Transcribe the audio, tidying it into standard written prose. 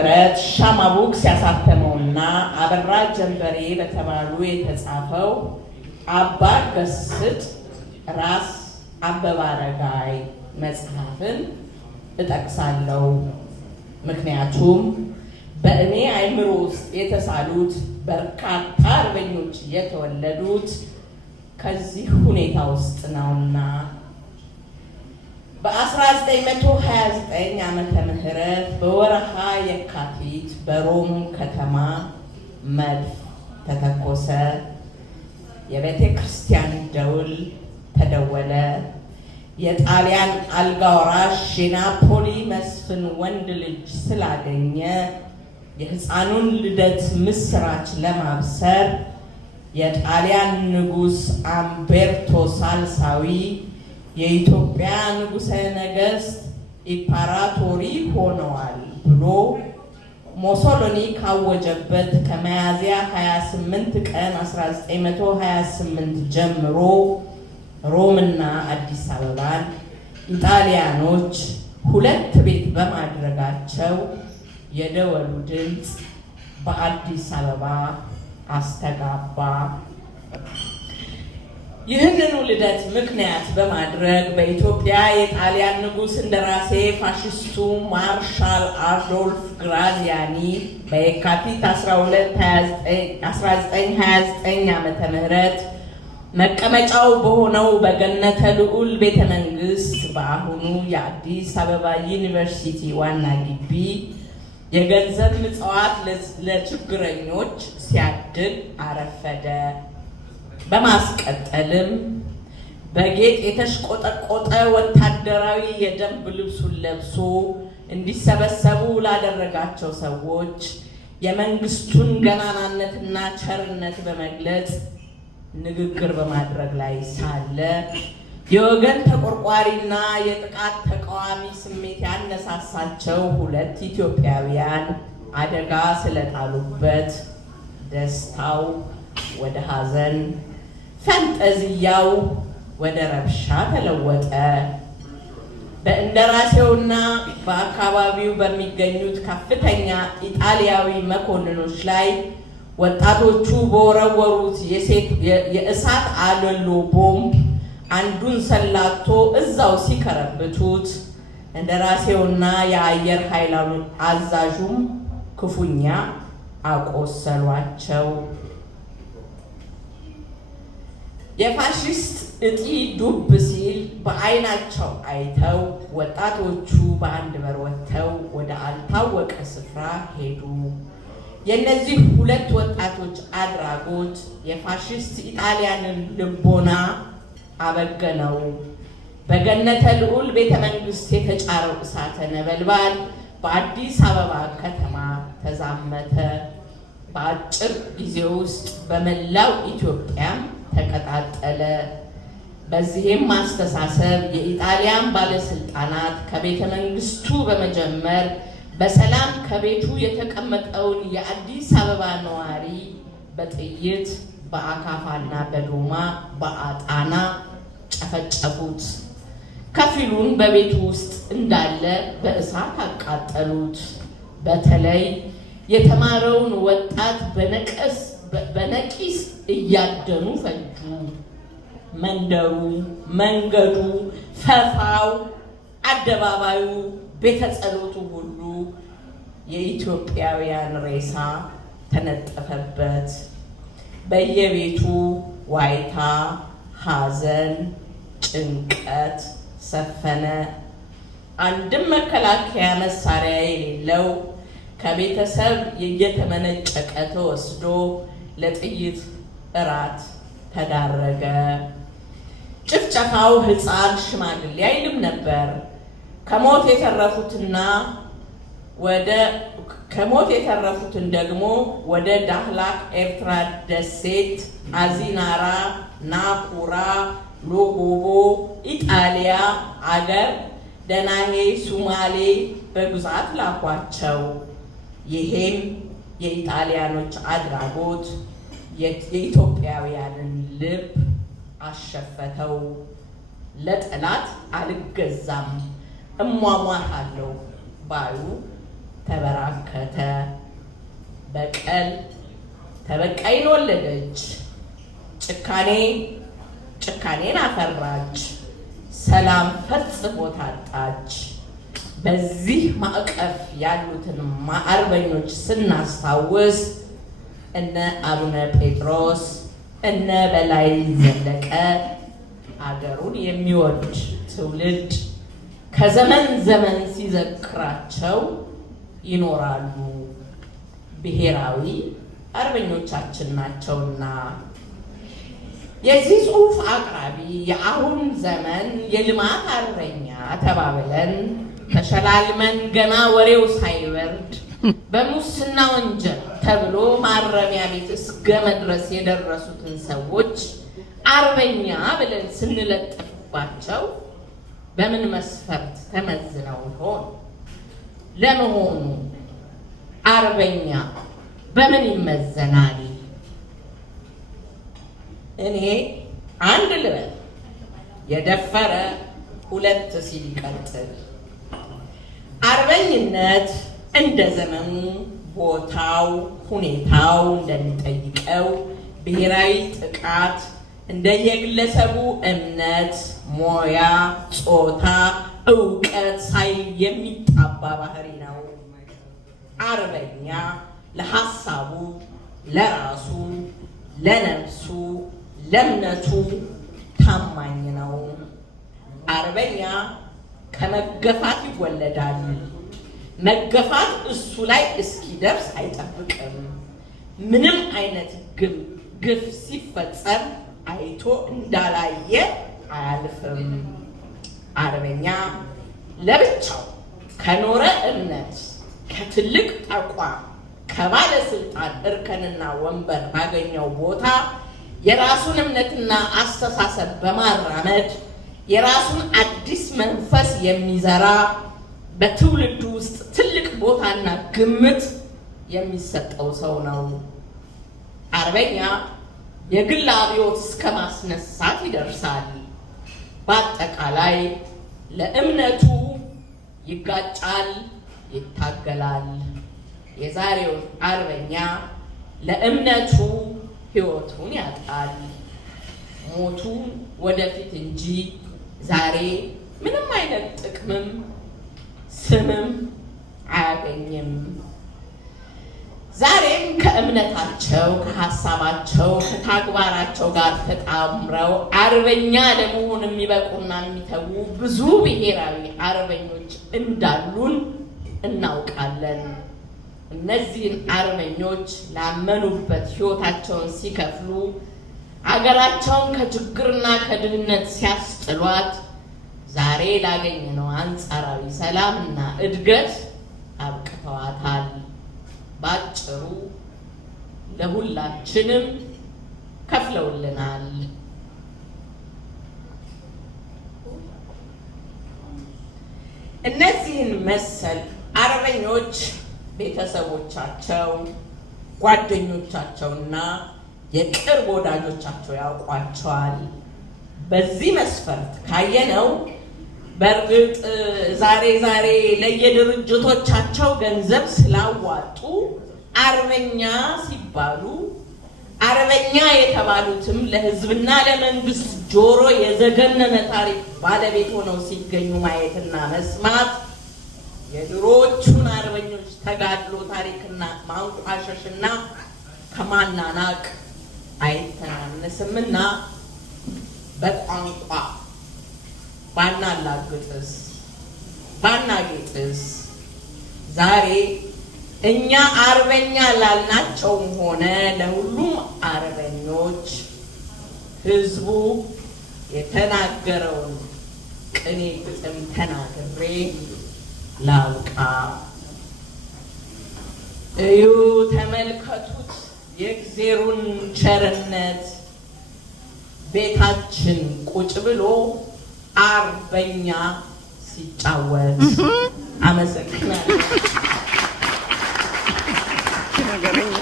ረት ሻማቡክ ሲያሳተመውና አበራ ጀንበሬ በተባሉ የተጻፈው አባ ገስጥ ራስ አበበ አረጋይ መጽሐፍን እጠቅሳለሁ። ምክንያቱም በእኔ አይምሮ ውስጥ የተሳሉት በርካታ አርበኞች የተወለዱት ከዚህ ሁኔታ ውስጥ ነውና በ1929 ዓመተ ምህረት በወርሃ የካቲት በሮም ከተማ መድፍ ተተኮሰ። የቤተ ክርስቲያን ደውል ተደወለ። የጣሊያን አልጋ ወራሽ የናፖሊ መስፍን ወንድ ልጅ ስላገኘ የሕፃኑን ልደት ምስራች ለማብሰር የጣሊያን ንጉሥ አምቤርቶ ሳልሳዊ የኢትዮጵያ ንጉሠ ነገሥት ኢምፓራቶሪ ሆነዋል ብሎ ሞሶሎኒ ካወጀበት ከሚያዝያ 28 ቀን 1928 ጀምሮ ሮምና አዲስ አበባን ኢጣሊያኖች ሁለት ቤት በማድረጋቸው የደወሉ ድምፅ በአዲስ አበባ አስተጋባ። ይህንኑ ልደት ምክንያት በማድረግ በኢትዮጵያ የጣሊያን ንጉሥ እንደራሴ ፋሽስቱ ማርሻል አዶልፍ ግራዚያኒ በየካቲት 1929 ዓመተ ምህረት መቀመጫው በሆነው በገነተ ልዑል ቤተ መንግስት በአሁኑ የአዲስ አበባ ዩኒቨርሲቲ ዋና ግቢ የገንዘብ ምጽዋት ለችግረኞች ሲያድል አረፈደ። በማስቀጠልም በጌጥ የተሽቆጠቆጠ ወታደራዊ የደንብ ልብሱን ለብሶ እንዲሰበሰቡ ላደረጋቸው ሰዎች የመንግስቱን ገናናነትና ቸርነት በመግለጽ ንግግር በማድረግ ላይ ሳለ የወገን ተቆርቋሪና የጥቃት ተቃዋሚ ስሜት ያነሳሳቸው ሁለት ኢትዮጵያውያን አደጋ ስለጣሉበት ደስታው ወደ ሐዘን፣ ፈንጠዝያው ወደ ረብሻ ተለወጠ። በእንደራሴውና በአካባቢው በሚገኙት ከፍተኛ ኢጣሊያዊ መኮንኖች ላይ ወጣቶቹ በወረወሩት የእሳት አለሎ ቦምብ አንዱን ሰላቶ እዛው ሲከረብቱት እንደራሴውና የአየር ኃይል አዛዡም ክፉኛ አቆሰሏቸው። የፋሽስት እጢ ዱብ ሲል በዓይናቸው አይተው ወጣቶቹ በአንድ በር ወጥተው ወደ አልታወቀ ስፍራ ሄዱ። የእነዚህ ሁለት ወጣቶች አድራጎት የፋሽስት ኢጣሊያንን ልቦና አበገነው። በገነተ ልዑል ቤተ መንግስት የተጫረው እሳተ ነበልባል በአዲስ አበባ ከተማ ተዛመተ። በአጭር ጊዜ ውስጥ በመላው ኢትዮጵያም ተቀጣጠለ። በዚህም አስተሳሰብ የኢጣሊያን ባለስልጣናት ከቤተ መንግስቱ በመጀመር በሰላም ከቤቱ የተቀመጠውን የአዲስ አበባ ነዋሪ በጥይት በአካፋና በዶማ በአጣና ጨፈጨፉት። ከፊሉን በቤቱ ውስጥ እንዳለ በእሳት አቃጠሉት። በተለይ የተማረውን ወጣት በነቂስ እያደኑ ፈጁ። መንደሩ፣ መንገዱ፣ ፈፋው፣ አደባባዩ፣ ቤተ ጸሎቱ ሁሉ የኢትዮጵያውያን ሬሳ ተነጠፈበት። በየቤቱ ዋይታ፣ ሐዘን፣ ጭንቀት ሰፈነ። አንድም መከላከያ መሳሪያ የሌለው ከቤተሰብ እየተመነጨቀ ተወስዶ ለጥይት እራት ተዳረገ። ጭፍጨፋው ሕፃን ሽማግሌ አይልም ነበር። ከሞት የተረፉትን ደግሞ ወደ ዳህላክ ኤርትራ ደሴት፣ አዚናራ፣ ናኩራ፣ ሎጎቦ ኢጣሊያ አገር፣ ደናሄ ሱማሌ በብዛት ላኳቸው። ይሄም የኢጣሊያኖች አድራጎት የኢትዮጵያውያንን ልብ አሸፈተው። ለጠላት አልገዛም እሟሟታለሁ ባዩ ተበራከተ። በቀል ተበቃይን ወለደች። ጭካኔን አፈራች። ሰላም ፈጽሞ ታጣች። በዚህ ማዕቀፍ ያሉትን አርበኞች ስናስታውስ እነ አቡነ ጴጥሮስ እነ በላይ ዘለቀ አገሩን የሚወድ ትውልድ ከዘመን ዘመን ሲዘክራቸው ይኖራሉ። ብሔራዊ አርበኞቻችን ናቸውና። የዚህ ጽሑፍ አቅራቢ የአሁን ዘመን የልማት አርበኛ ተባብለን ተሸላልመን ገና ወሬው ሳይበርድ በሙስና ወንጀል ተብሎ ማረሚያ ቤት እስከ መድረስ የደረሱትን ሰዎች አርበኛ ብለን ስንለጥፍባቸው በምን መስፈርት ተመዝነው ይሆን? ለመሆኑ አርበኛ በምን ይመዘናል? እኔ አንድ ልበል፣ የደፈረ ሁለት ሲል ይቀጥል። አርበኝነት እንደ ዘመኑ ቦታው ሁኔታው እንደሚጠይቀው ብሔራዊ ጥቃት እንደየግለሰቡ እምነት፣ ሞያ፣ ጾታ፣ እውቀት ሳይ የሚጣባ ባህሪ ነው። አርበኛ ለሐሳቡ፣ ለራሱ፣ ለነፍሱ፣ ለእምነቱ ታማኝ ነው። አርበኛ ከመገፋት ይወለዳል። መገፋት እሱ ላይ እስኪደርስ አይጠብቅም። ምንም አይነት ግፍ ሲፈጸም አይቶ እንዳላየ አያልፍም። አርበኛ ለብቻው ከኖረ እምነት፣ ከትልቅ ተቋም፣ ከባለስልጣን እርከንና ወንበር ባገኘው ቦታ የራሱን እምነትና አስተሳሰብ በማራመድ የራሱን አዲስ መንፈስ የሚዘራ በትውልዱ ውስጥ ትልቅ ቦታና ግምት የሚሰጠው ሰው ነው። አርበኛ የግል አብዮት እስከ ማስነሳት ይደርሳል። በአጠቃላይ ለእምነቱ ይጋጫል፣ ይታገላል። የዛሬው አርበኛ ለእምነቱ ሕይወቱን ያጣል። ሞቱ ወደፊት እንጂ ዛሬ ምንም አይነት ጥቅምም ስምም አያገኝም። ዛሬም ከእምነታቸው፣ ከሀሳባቸው፣ ከተግባራቸው ጋር ተጣምረው አርበኛ ለመሆን የሚበቁና የሚተጉ ብዙ ብሔራዊ አርበኞች እንዳሉን እናውቃለን። እነዚህን አርበኞች ላመኑበት ሕይወታቸውን ሲከፍሉ አገራቸውን ከችግርና ከድህነት ሲያስጥሏት ዛሬ ላገኘነው አንጻራዊ ሰላምና እድገት አብቅተዋታል። ባጭሩ ለሁላችንም ከፍለውልናል። እነዚህን መሰል አርበኞች ቤተሰቦቻቸው፣ ጓደኞቻቸውና የቅርብ ወዳጆቻቸው ያውቋቸዋል። በዚህ መስፈርት ካየነው በእርግጥ ዛሬ ለየድርጅቶቻቸው ገንዘብ ስላዋጡ አርበኛ ሲባሉ አርበኛ የተባሉትም ለሕዝብና ለመንግስት ጆሮ የዘገነነ ታሪክ ባለቤት ሆነው ሲገኙ ማየትና መስማት የድሮዎቹን አርበኞች ተጋድሎ ታሪክና ማንቋሸሽና ከማናናቅ አይተናነስምና በቋንቋ ባናላግጥስ ባናጌጥስ ዛሬ እኛ አርበኛ ላልናቸውም ሆነ ለሁሉም አርበኞች ህዝቡ የተናገረውን ቅኔ ግጥም ተናግሬ ላውቃ። እዩ ተመልከቱት የእግዚአብሔርን ቸርነት ቤታችን ቁጭ ብሎ አርበኛ ሲጫወት። አመሰግናለሁ። ነገረኛ